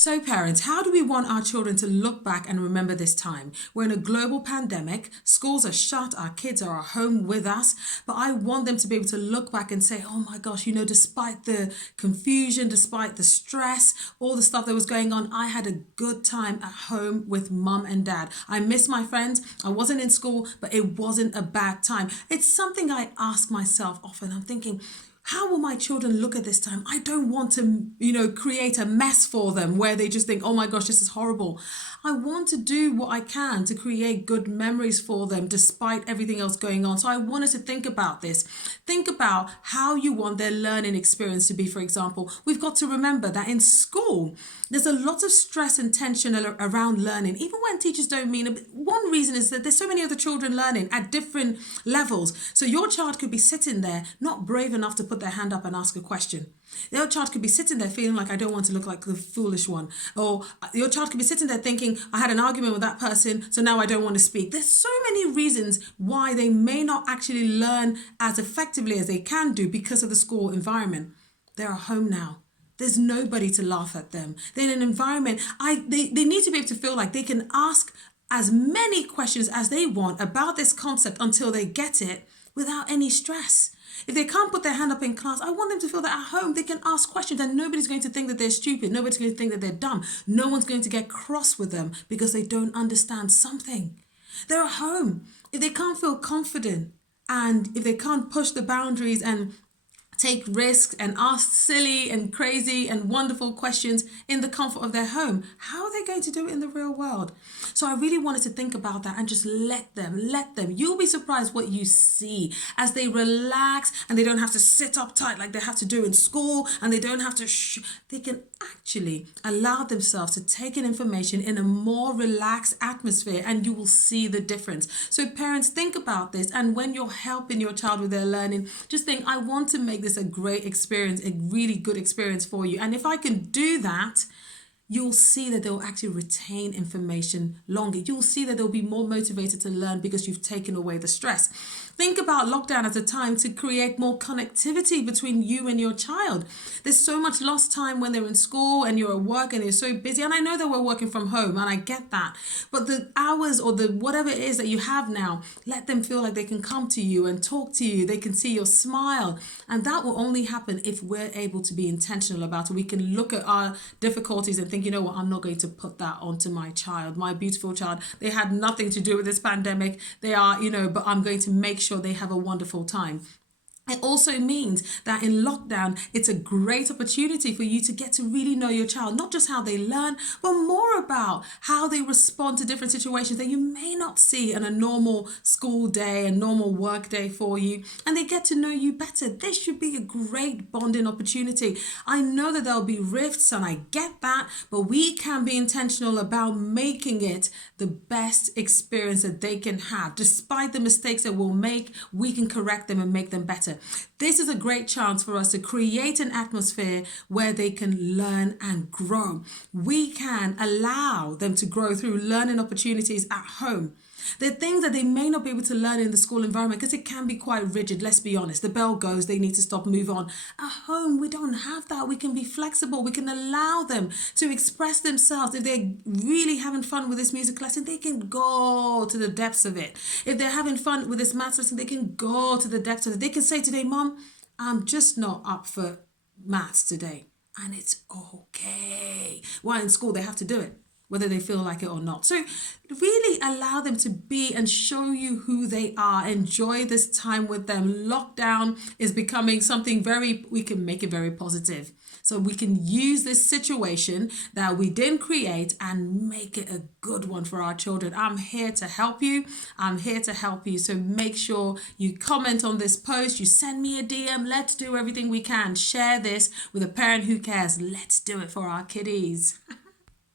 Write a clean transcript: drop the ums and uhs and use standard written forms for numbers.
So parents, how do we want our children to look back and remember this time? We're in a global pandemic, schools are shut, our kids are at home with us, but I want them to be able to look back and say, oh my gosh, despite the confusion, despite the stress, all the stuff that was going on, I had a good time at home with mum and dad. I miss my friends, I wasn't in school, but it wasn't a bad time. It's something I ask myself often. I'm thinking, how will my children look at this time? I don't want to, create a mess for them where they just think, oh my gosh, this is horrible. I want to do what I can to create good memories for them despite everything else going on. So I wanted to think about this. Think about how you want their learning experience to be, for example. We've got to remember that in school, there's a lot of stress and tension around learning, even when teachers don't mean it. One reason is that there's so many other children learning at different levels. So your child could be sitting there, not brave enough to put their hand up and ask a question. Your child could be sitting there feeling like, I don't want to look like the foolish one. Or your child could be sitting there thinking, I had an argument with that person, so now I don't want to speak. There's so many reasons why they may not actually learn as effectively as they can do because of the school environment. They're at home now. There's nobody to laugh at them. They're in an environment, they need to be able to feel like they can ask as many questions as they want about this concept until they get it without any stress. If they can't put their hand up in class, I want them to feel that at home they can ask questions and nobody's going to think that they're stupid. Nobody's going to think that they're dumb. No one's going to get cross with them because they don't understand something. They're at home. If they can't feel confident and if they can't push the boundaries and take risks and ask silly and crazy and wonderful questions in the comfort of their home, how are they going to do it in the real world? So I really wanted to think about that and just let them. You'll be surprised what you see as they relax and they don't have to sit up tight like they have to do in school, and they don't have to they can actually allow themselves to take in information in a more relaxed atmosphere, and you will see the difference. So parents, think about this, and when you're helping your child with their learning, just think, I want to make this a great experience, a really good experience for you. And if I can do that, you'll see that they'll actually retain information longer. You'll see that they'll be more motivated to learn because you've taken away the stress. Think about lockdown as a time to create more connectivity between you and your child. There's so much lost time when they're in school and you're at work and you're so busy. And I know that we're working from home and I get that. But the hours or the whatever it is that you have now, let them feel like they can come to you and talk to you. They can see your smile. And that will only happen if we're able to be intentional about it. We can look at our difficulties and think, you know what, I'm not going to put that onto my child, my beautiful child. They had nothing to do with this pandemic. They are, but I'm going to make sure they have a wonderful time. It also means that in lockdown, it's a great opportunity for you to get to really know your child, not just how they learn, but more about how they respond to different situations that you may not see in a normal school day, a normal work day for you, and they get to know you better. This should be a great bonding opportunity. I know that there'll be rifts, and I get that, but we can be intentional about making it the best experience that they can have. Despite the mistakes that we'll make, we can correct them and make them better. This is a great chance for us to create an atmosphere where they can learn and grow. We can allow them to grow through learning opportunities at home. There are things that they may not be able to learn in the school environment because it can be quite rigid, let's be honest. The bell goes, they need to stop, move on. At home, we don't have that. We can be flexible. We can allow them to express themselves. If they're really having fun with this music lesson, they can go to the depths of it. If they're having fun with this maths lesson, they can go to the depths of it. They can say today, Mom, I'm just not up for maths today. And it's okay. Why in school they have to do it, whether they feel like it or not. So really allow them to be and show you who they are. Enjoy this time with them. Lockdown is becoming something we can make it very positive. So we can use this situation that we didn't create and make it a good one for our children. I'm here to help you. I'm here to help you. So make sure you comment on this post. You send me a DM. Let's do everything we can. Share this with a parent who cares. Let's do it for our kiddies.